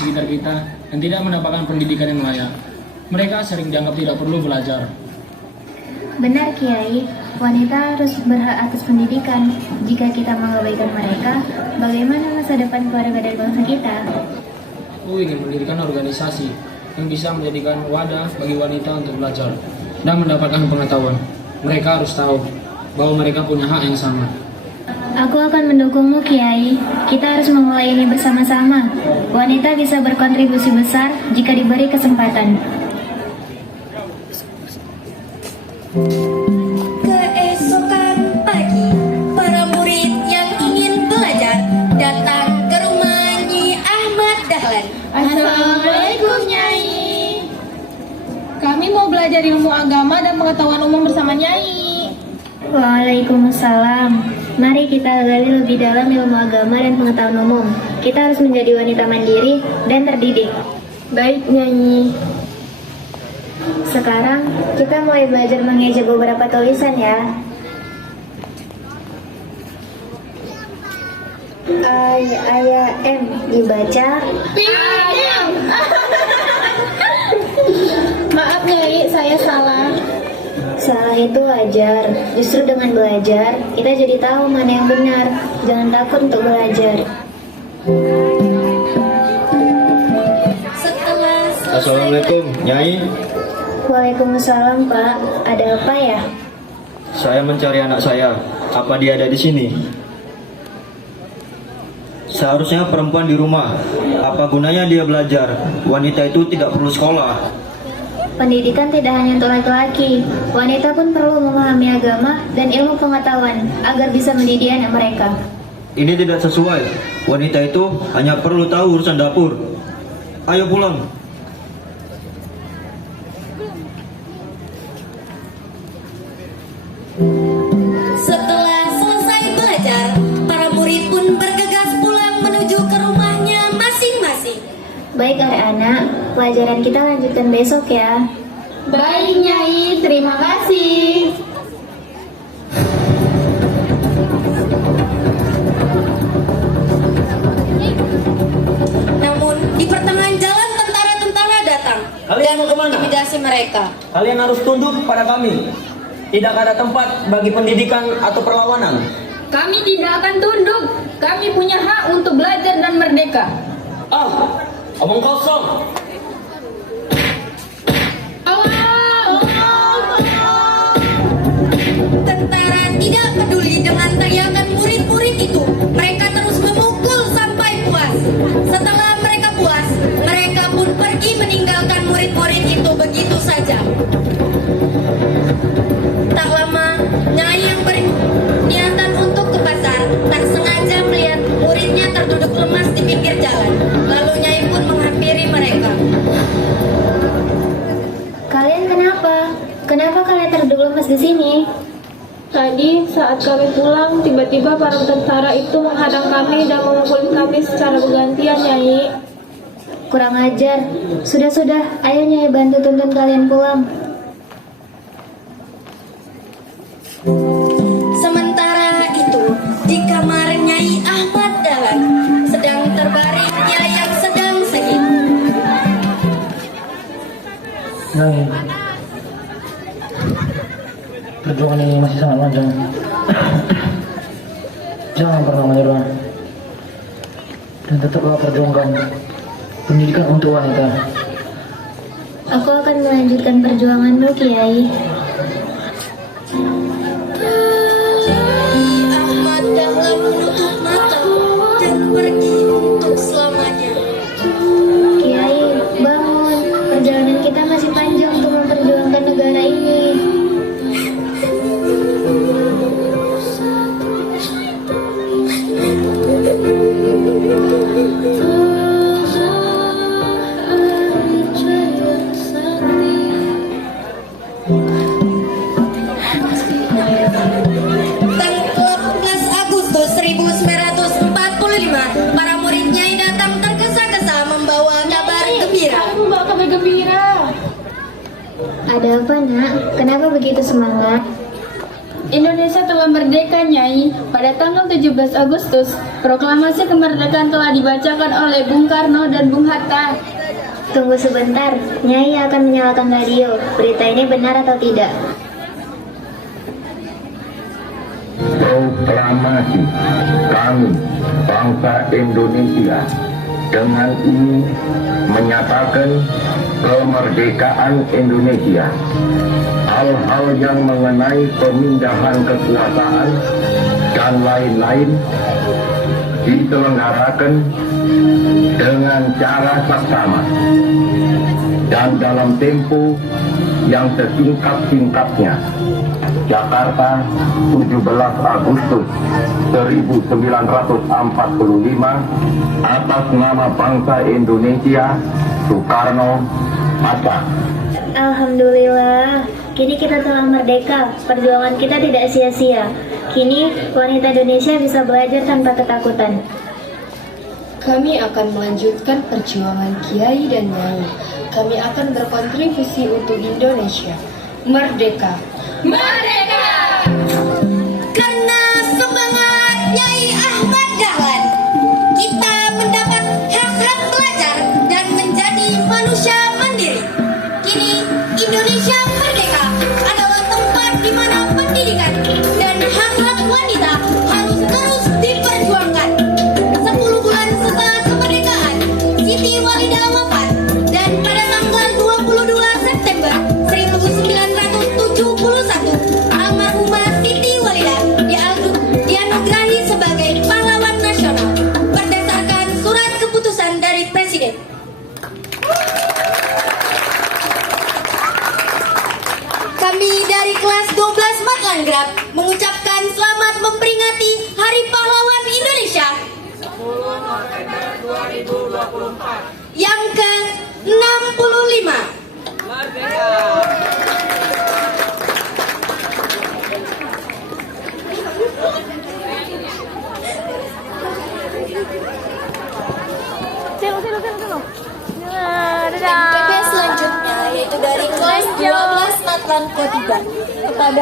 sekitar kita dan tidak mendapatkan pendidikan yang layak. Mereka sering dianggap tidak perlu belajar. Benar Kiai, wanita harus berhak atas pendidikan. Jika kita mengabaikan mereka, bagaimana masa depan keluarga dan bangsa kita? Aku ingin mendirikan organisasi yang bisa menjadikan wadah bagi wanita untuk belajar dan mendapatkan pengetahuan. Mereka harus tahu bahwa mereka punya hak yang sama. Aku akan mendukungmu Kiai. Kita harus memulai ini bersama-sama. Wanita bisa berkontribusi besar jika diberi kesempatan. Keesokan pagi, para murid yang ingin belajar datang ke rumah Nyi Ahmad Dahlan. Assalamualaikum Nyai. Kami mau belajar ilmu agama dan pengetahuan umum bersama Nyai. Waalaikumsalam. Mari kita gali lebih dalam ilmu agama dan pengetahuan umum. Kita harus menjadi wanita mandiri dan terdidik. Baik Nyai. Sekarang kita mulai belajar mengeja beberapa tulisan ya. M dibaca. Maaf Nyai, saya salah. Salah itu wajar. Justru dengan belajar, kita jadi tahu mana yang benar. Jangan takut untuk belajar. Setelah selesai Assalamualaikum, Nyai. Waalaikumsalam Pak. Ada apa ya? Saya mencari anak saya. Apa dia ada di sini? Seharusnya perempuan di rumah. Apa gunanya dia belajar? Wanita itu tidak perlu sekolah. Pendidikan tidak hanya untuk laki-laki. Wanita pun perlu memahami agama dan ilmu pengetahuan agar bisa mendidik anak mereka. Ini tidak sesuai. Wanita itu hanya perlu tahu urusan dapur. Ayo pulang. Setelah selesai belajar, para murid pun bergegas pulang menuju ke rumahnya masing-masing. Baik anak-anak, pelajaran kita lanjutkan besok ya. Baik Nyai, terima kasih. Namun di pertengahan jalan tentara-tentara datang Kalian mau kemana? intimidasi mereka. Kalian harus tunduk pada kami. Tidak ada tempat bagi pendidikan atau perlawanan. Kami tidak akan tunduk. Kami punya hak untuk belajar dan merdeka. Omong kosong. Tentara tidak peduli dengan teriakan murid-murid itu. Mereka terus memukul sampai puas. Setelah mereka puas, mereka pun pergi meninggalkan murid-murid itu begitu saja. Tak lama, Nyai yang berniatan untuk ke pasar tak sengaja melihat muridnya terduduk lemas di pinggir jalan. Lalu Nyai pun menghampiri mereka. Kalian kenapa? Kenapa kalian terduduk lemas di sini? Tadi saat kami pulang, tiba-tiba para tentara itu menghadang kami dan memukul kami secara bergantian, Nyai. Kurang ajar. Sudah, ayo Nyai bantu tuntun kalian pulang. Sementara itu, di kamar Nyai Ahmad Dahlan sedang terbaring Nyai yang sedang sakit. Nyai, perjuangan ini masih sangat panjang. Jangan pernah menyerah. Dan tetaplah perjuangkan pendidikan untuk wanita. Aku akan melanjutkan perjuanganmu Kiai. Ahmad Dahlan menutup mata dan pergi untuk selamanya. Kiai, bangun. Perjalanan kita masih panjang untuk memperjuangkan negara ini. Tanggal 14 Agustus 1945, para murid Nyai datang tergesa-gesa membawa kabar gembira. Membawa kabar gembira. Ada apa nak? Kenapa begitu semangat? Indonesia telah merdeka, Nyai. Pada tanggal 17 Agustus, proklamasi kemerdekaan telah dibacakan oleh Bung Karno dan Bung Hatta. Tunggu sebentar, Nyai akan menyalakan radio. Berita ini benar atau tidak? Proklamasi kami, bangsa Indonesia, dengan ini menyatakan kemerdekaan Indonesia. Hal-hal yang mengenai pemindahan kekuasaan dan lain-lain diselenggarakan dengan cara saksama dan dalam tempo yang sesingkat-singkatnya. Jakarta, 17 Agustus 1945, atas nama bangsa Indonesia, Soekarno, Hatta. Alhamdulillah, kini kita telah merdeka. Perjuangan kita tidak sia-sia. Kini wanita Indonesia bisa belajar tanpa ketakutan. Kami akan melanjutkan perjuangan Kiai dan Nyai. Kami akan berkontribusi untuk Indonesia. Merdeka! Merdeka! Karena semangat Nyai Ahmad Dahlan, kita mendapat hak-hak belajar dan menjadi manusia mandiri. Kini Indonesia merdeka adalah tempat di mana pendidikan dan hak-hak wanita harus terus diperjuangkan. 10 bulan setelah kemerdekaan, Siti Walidah wafat, dan pada tanggal 22 September 1971, almarhumah Siti Walidah dianugerahi sebagai pahlawan nasional berdasarkan surat keputusan dari Presiden. Kami dari kelas 12 Matlanggrab mengucapkan selamat memperingati Hari Pahlawan Indonesia yang ke-65. Dadah. NPP selanjutnya yaitu dari kelas 12 Matlan Ketiga kepada